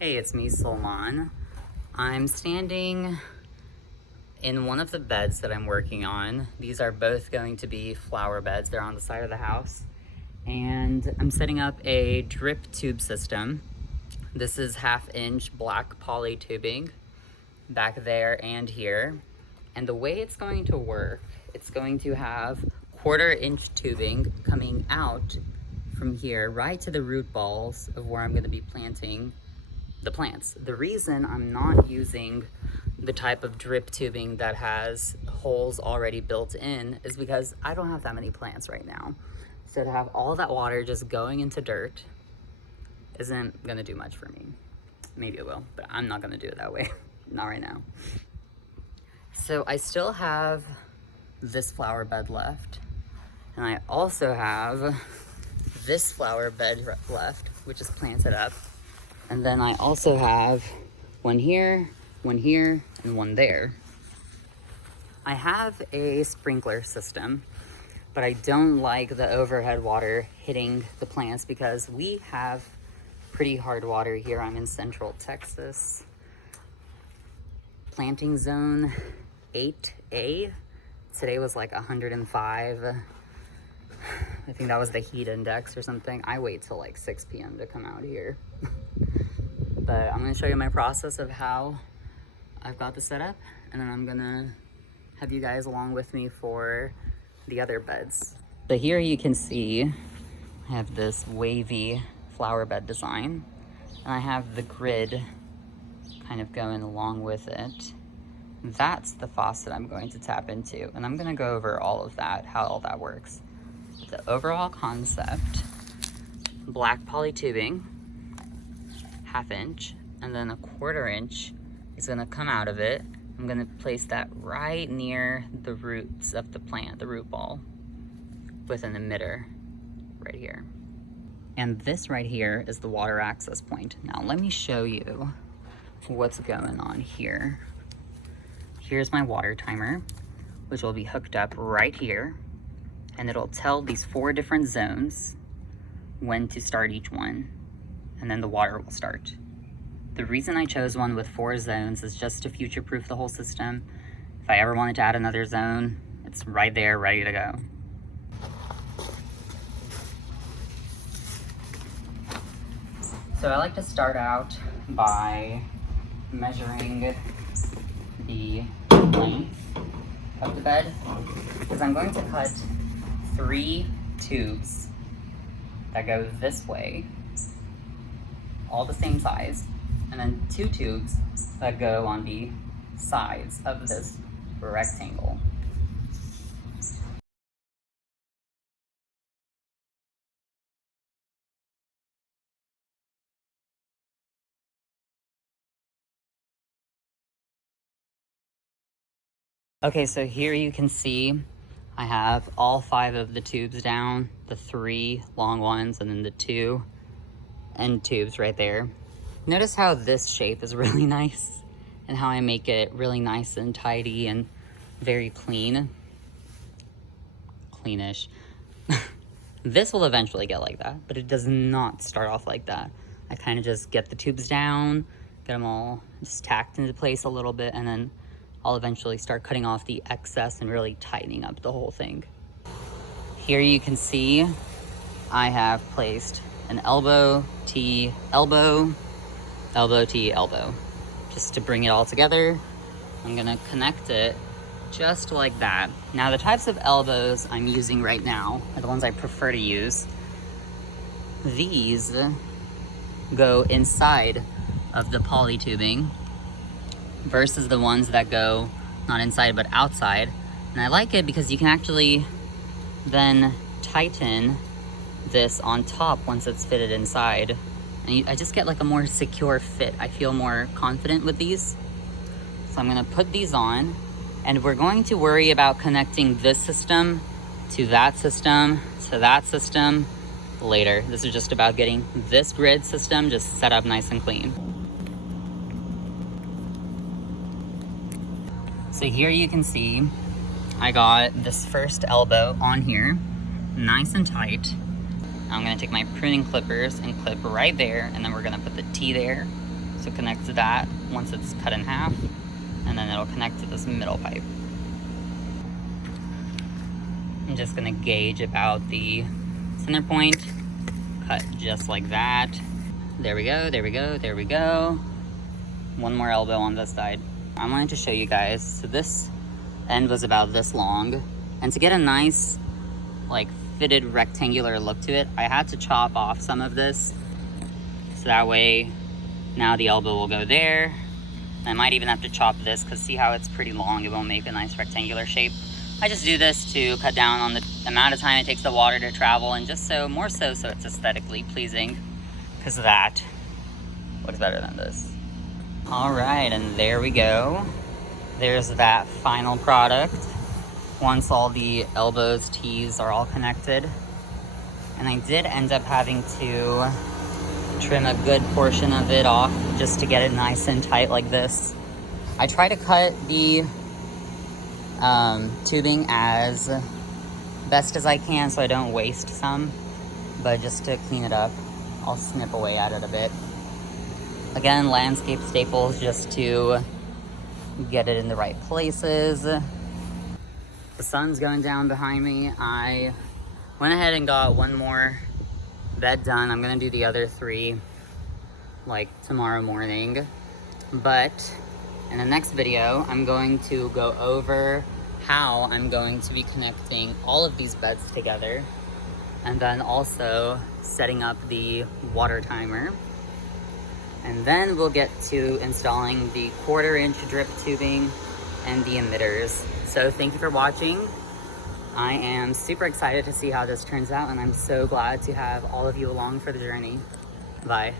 Hey, it's me, Solman. I'm standing in one of the beds that I'm working on. These are both going to be flower beds. They're on the side of the house. And I'm setting up a drip tube system. This is 1/2-inch black poly tubing back there and here. And the way it's going to work, it's going to have 1/4-inch tubing coming out from here right to the root balls of where I'm going to be planting the plants. The reason I'm not using the type of drip tubing that has holes already built in is because I don't have that many plants right now. So to have all that water just going into dirt isn't gonna do much for me. Maybe it will, but I'm not gonna do it that way. Not right now. So I still have this flower bed left, and I also have this flower bed left, which is planted up. And then I also have one here, and one there. I have a sprinkler system, but I don't like the overhead water hitting the plants because we have pretty hard water here. I'm in Central Texas. Planting zone 8A. Today was like 105. I think that was the heat index or something. I wait till like 6 p.m. to come out here. But I'm gonna show you my process of how I've got this set up, and then I'm gonna have you guys along with me for the other beds. So here you can see I have this wavy flower bed design, and I have the grid kind of going along with it. That's the faucet I'm going to tap into, and I'm gonna go over all of that, how all that works. The overall concept: black poly tubing, 1/2-inch, and then 1/4-inch is gonna come out of it. I'm gonna place that right near the roots of the plant, the root ball, with an emitter right here. And this right here is the water access point. Now let me show you what's going on here. Here's my water timer, which will be hooked up right here, and it'll tell these 4 different zones when to start each one, and then the water will start. The reason I chose one with 4 zones is just to future-proof the whole system. If I ever wanted to add another zone, it's right there, ready to go. So I like to start out by measuring the length of the bed, because I'm going to cut 3 tubes that go this way, all the same size, and then 2 tubes that go on the sides of this rectangle. Okay, so here you can see I have all 5 of the tubes down, the 3 long ones, and then the 2 end tubes right there. Notice how this shape is really nice, and how I make it really nice and tidy and very clean. Cleanish. This will eventually get like that, but it does not start off like that. I kind of just get the tubes down, get them all just tacked into place a little bit, and then I'll eventually start cutting off the excess and really tightening up the whole thing. Here you can see I have placed an elbow, T, elbow, elbow, T, elbow. Just to bring it all together, I'm gonna connect it just like that. Now the types of elbows I'm using right now are the ones I prefer to use. These go inside of the poly tubing versus the ones that go not inside but outside. And I like it because you can actually then tighten this on top once it's fitted inside, and I just get like a more secure fit. I feel more confident with these. So I'm gonna put these on, and we're going to worry about connecting this system to that system to that system later. This is just about getting this grid system just set up nice and clean. So here you can see I got this first elbow on here, nice and tight. I'm gonna take my pruning clippers and clip right there, and then we're gonna put the T there, So connect to that once it's cut in half, and then it'll connect to this middle pipe. I'm just gonna gauge about the center point, cut just like that. There we go, there we go, there we go. One more elbow on this side. I wanted to show you guys, so this end was about this long, and to get a nice, like, fitted rectangular look to it, I had to chop off some of this, so that way now the elbow will go there. I might even have to chop this, because see how it's pretty long, it won't make a nice rectangular shape. I just do this to cut down on the amount of time it takes the water to travel, and just so, more so it's aesthetically pleasing, because that looks better than this. All right, and there we go. There's that final product. Once all the elbows, T's are all connected. And I did end up having to trim a good portion of it off just to get it nice and tight like this. I try to cut the tubing as best as I can so I don't waste some, but just to clean it up, I'll snip away at it a bit. Again, landscape staples just to get it in the right places. The sun's going down behind me. I went ahead and got one more bed done. I'm gonna do the other 3 like tomorrow morning. But in the next video, I'm going to go over how I'm going to be connecting all of these beds together, and then also setting up the water timer. And then we'll get to installing the 1/4-inch drip tubing and the emitters. So thank you for watching. I am super excited to see how this turns out, and I'm so glad to have all of you along for the journey. Bye.